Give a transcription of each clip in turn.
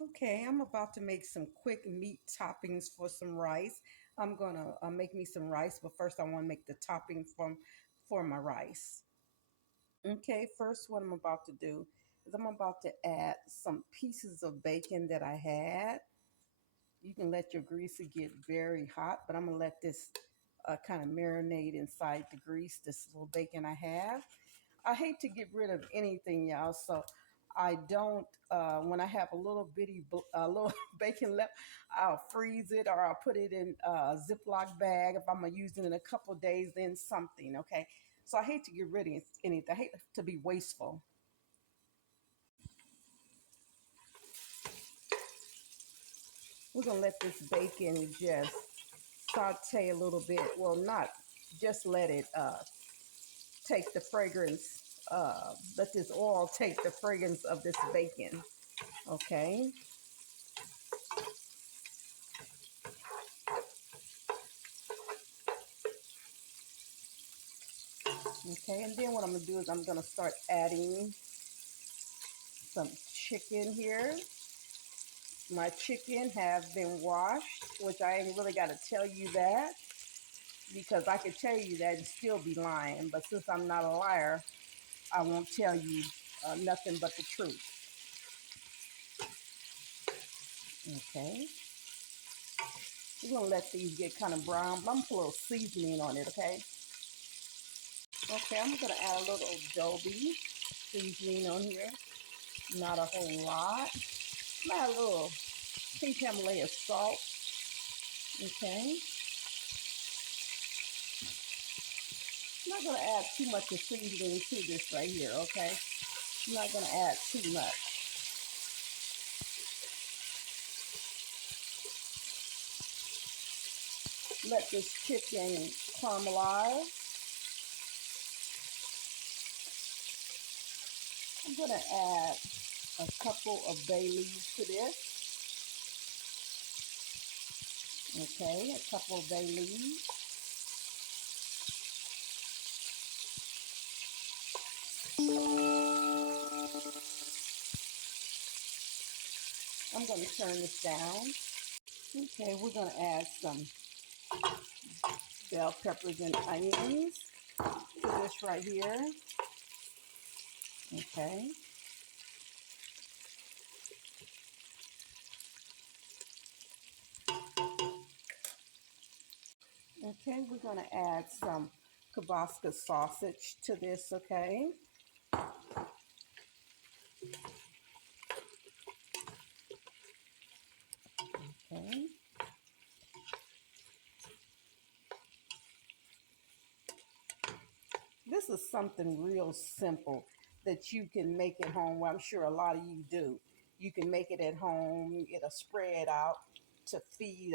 Okay, I'm about to make some quick meat toppings for some rice. I'm gonna make me some rice, but first I want to make the topping for my rice. Okay, first what I'm about to do is I'm about to add some pieces of bacon that I had. You can let your grease get very hot, but I'm gonna let this kind of marinate inside the grease. This little bacon I have. I hate to get rid of anything, y'all. So I don't. When I have a little bitty, a little bacon left, I'll freeze it or I'll put it in a Ziploc bag. If I'm gonna use it in a couple of days, then something. Okay. So I hate to get rid of anything. I hate to be wasteful. We're gonna let this bacon just saute a little bit. Well, not just let it take the fragrance. Let this oil take the fragrance of this bacon. Okay. Okay, and then what I'm gonna do is I'm gonna start adding some chicken here. My chicken have been washed, which I ain't really gotta tell you that because I could tell you that and still be lying. But since I'm not a liar, I won't tell you nothing but the truth. Okay, we're gonna let these get kind of brown. I'm gonna put a little seasoning on it. Okay. Okay, I'm gonna add a little adobe seasoning on here. Not a whole lot. I'm gonna add a little pink Himalaya salt. Okay. I'm not gonna add too much of seasoning to this right here. Okay. I'm not gonna add too much. Let this chicken caramelize. I'm gonna add a couple of bay leaves to this. Okay, a couple of bay leaves. I'm gonna turn this down. Okay, we're gonna add some bell peppers and onions to this right here. Okay. Okay, we're gonna add some kibasca sausage to this. Okay. Okay. This is something real simple that you can make at home. Well, I'm sure a lot of you do. You can make it at home. It'll spread out to feed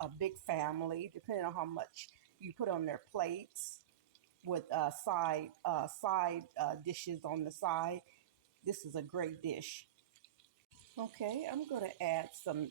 a big family, depending on how much you put on their plates with side dishes on the side. This is a great dish. Okay, I'm gonna add some.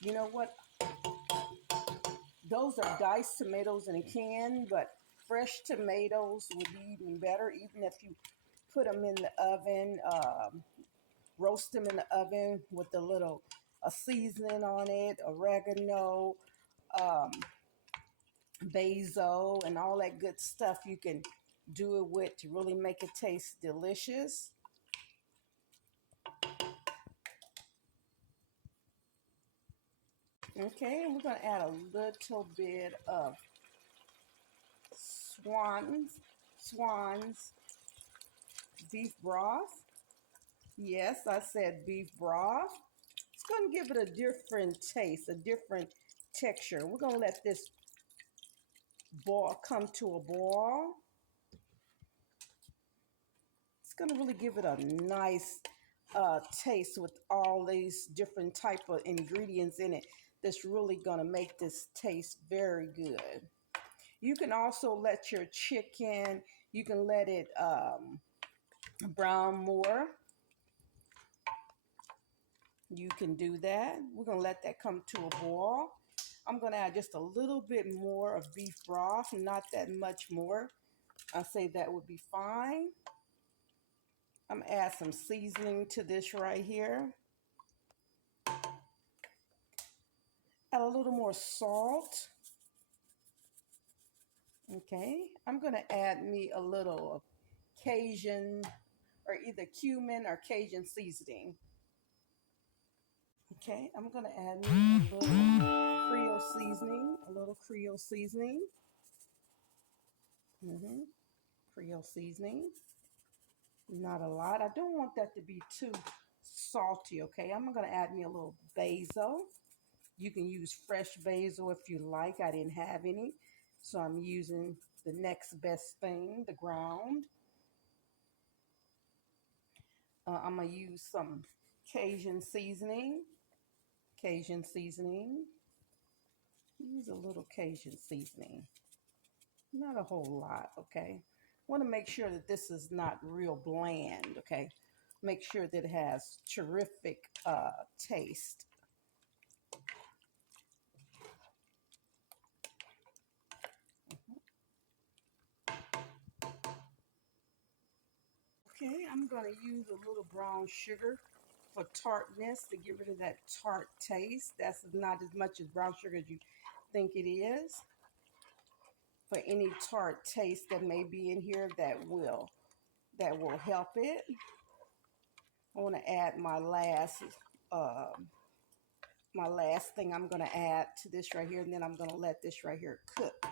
You know what? Those are diced tomatoes in a can, but fresh tomatoes would be even better, even if you put them in the oven, roast them in the oven with a little a seasoning on it, oregano, um, basil, and all that good stuff you can do it with to really make it taste delicious. Okay, and we're going to add a little bit of Swan's beef broth. Yes, I said beef broth. It's going to give it a different taste, a different texture. We're going to let this boil come to a boil. It's going to really give it a nice taste with all these different type of ingredients in it. That's really going to make this taste very good. You can also let your chicken, you can let it brown more. You can do that. We're going to let that come to a boil. I'm going to add just a little bit more of beef broth, not that much more. I say that would be fine. I'm going to add some seasoning to this right here. Add a little more salt. Okay, I'm gonna add me a little Cajun or either cumin or Cajun seasoning. Okay, I'm gonna add me a little Creole seasoning, a little Creole seasoning. hmm Creole seasoning, not a lot. I don't want that to be too salty. Okay, I'm gonna add me a little basil. You can use fresh basil if you like. I didn't have any, so I'm using the next best thing, the ground. I'm gonna use some Cajun seasoning. Cajun seasoning. Use a little Cajun seasoning. Not a whole lot, okay? Want to make sure that this is not real bland, okay? Make sure that it has terrific taste. Okay, I'm going to use a little brown sugar for tartness to get rid of that tart taste. That's not as much as brown sugar as you think it is. For any tart taste that may be in here, that will help it. I want to add uh, my last thing I'm going to add to this right here, and then I'm going to let this right here cook.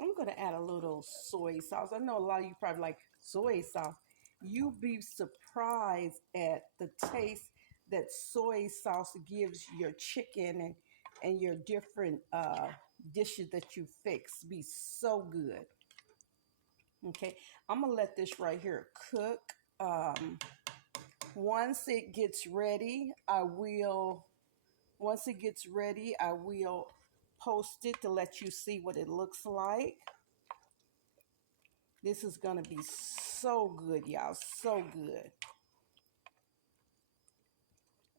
I'm going to add a little soy sauce. I know a lot of you probably like soy sauce. You'll be surprised at the taste that soy sauce gives your chicken and your different dishes that you fix. Be so good. Okay, I'm going to let this right here cook. Once it gets ready, I will post it to let you see what it looks like. This is going to be so good, y'all. So good.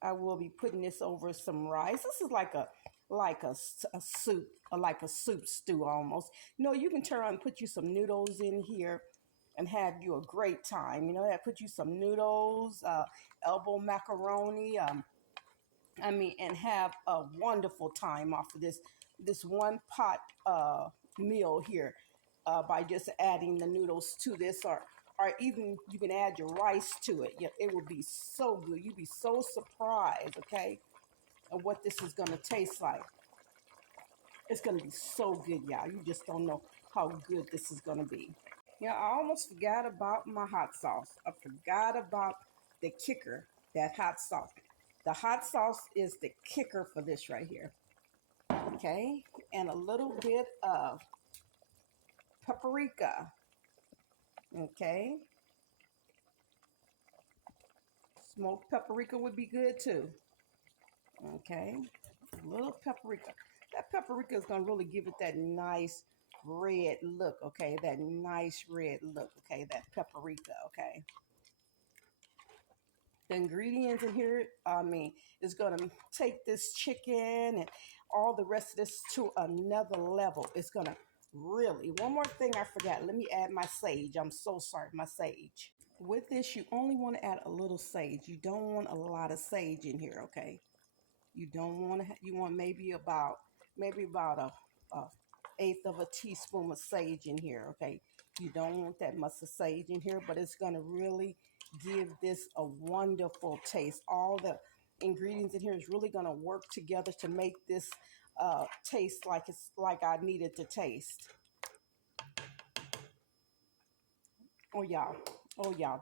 I will be putting this over some rice. This is like a soup, or like a soup stew almost. You know, you can turn around and put you some noodles in here and have you a great time. You know, that put you some noodles, elbow macaroni, and have a wonderful time off of this one pot meal here by just adding the noodles to this, or even you can add your rice to it. Yeah, it will be so good. You'll be so surprised, okay, of what this is gonna taste like. It's gonna be so good, y'all. You just don't know how good this is gonna be. Yeah, I almost forgot about my hot sauce. I forgot about the kicker, that hot sauce. The hot sauce is the kicker for this right here. Okay, and a little bit of paprika. Okay, smoked paprika would be good too. Okay, a little paprika. That paprika is gonna really give it that nice red look. Okay, that nice red look. Okay, that paprika. Okay. The ingredients in here, is going to take this chicken and all the rest of this to another level. It's going to really, one more thing I forgot. Let me add my sage. I'm so sorry, my sage. With this, you only want to add a little sage. You don't want a lot of sage in here, okay? You don't want to, you want maybe about a eighth of a teaspoon of sage in here, okay? You don't want that much of sage in here, but it's going to really give this a wonderful taste. All the ingredients in here is really going to work together to make this taste like it's like I needed to taste. Oh y'all,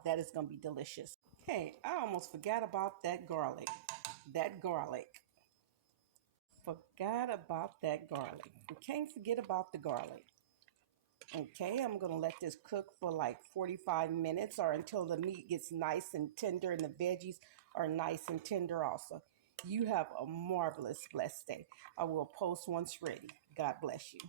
that is going to be delicious. Hey, I almost forgot about that garlic. That garlic. Forgot about that garlic. You can't forget about the garlic. Okay, I'm going to let this cook for like 45 minutes or until the meat gets nice and tender and the veggies are nice and tender also. You have a marvelous, blessed day. I will post once ready. God bless you.